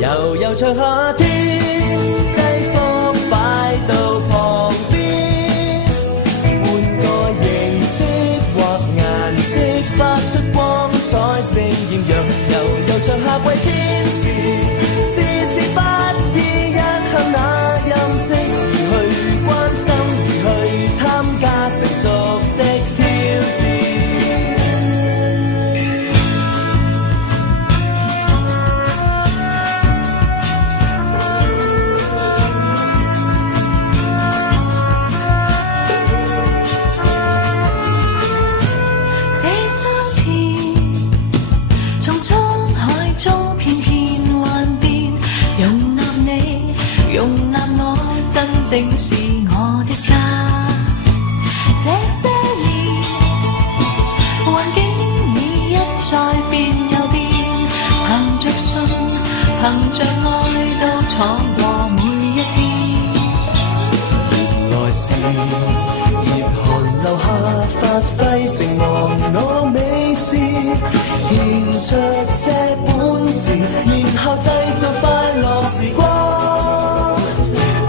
悠悠長夏天，制服擺到旁邊，換個形式或顏色，發出光彩盛豔陽。悠悠長夏季天時，事事不依一向那任性，如去關心，如去參加成熟的挑戰。正是我的家，這些年環境已一再變又變，憑着信，憑着愛都闖過每一天。原來是嚴寒留下發揮成忘我美事，獻出些本事，然後製造快樂時光。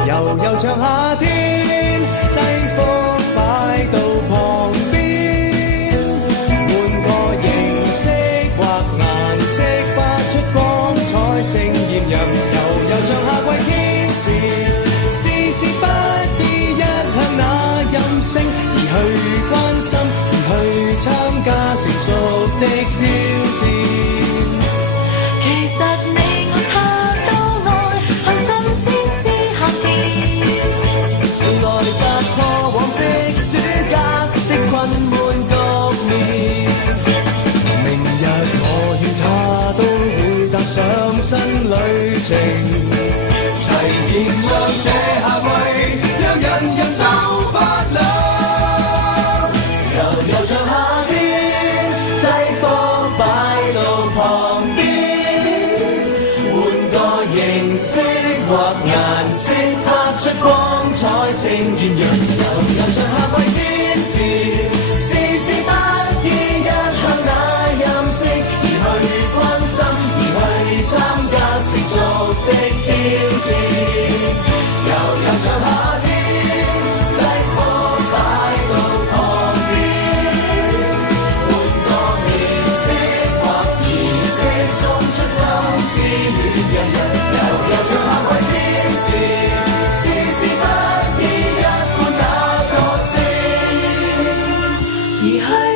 悠悠長夏天，制服擺到旁邊，換個形式或顏色，發出光彩盛豔陽。悠悠長夏季天時，事事不依一向那任性，而去關心，而去參加成熟的挑戰。其實你我他都愛，看新鮮是夏天。來突破往昔暑假的困悶局面，明日我與他都會踏上新旅程，齊燃讓這夏季讓人人都發亮。悠悠長夏天，制服擺到旁邊，換個形式或顏色，發出光彩盛豔陽。悠悠長夏季天時，事事不依一向那任性，而去關心，而去參加成熟的挑戰。悠悠長夏天，制服擺到旁邊，換個形式或儀式，送出心思暖洋洋。悠悠長夏季天時，事事不依一般那個性，而去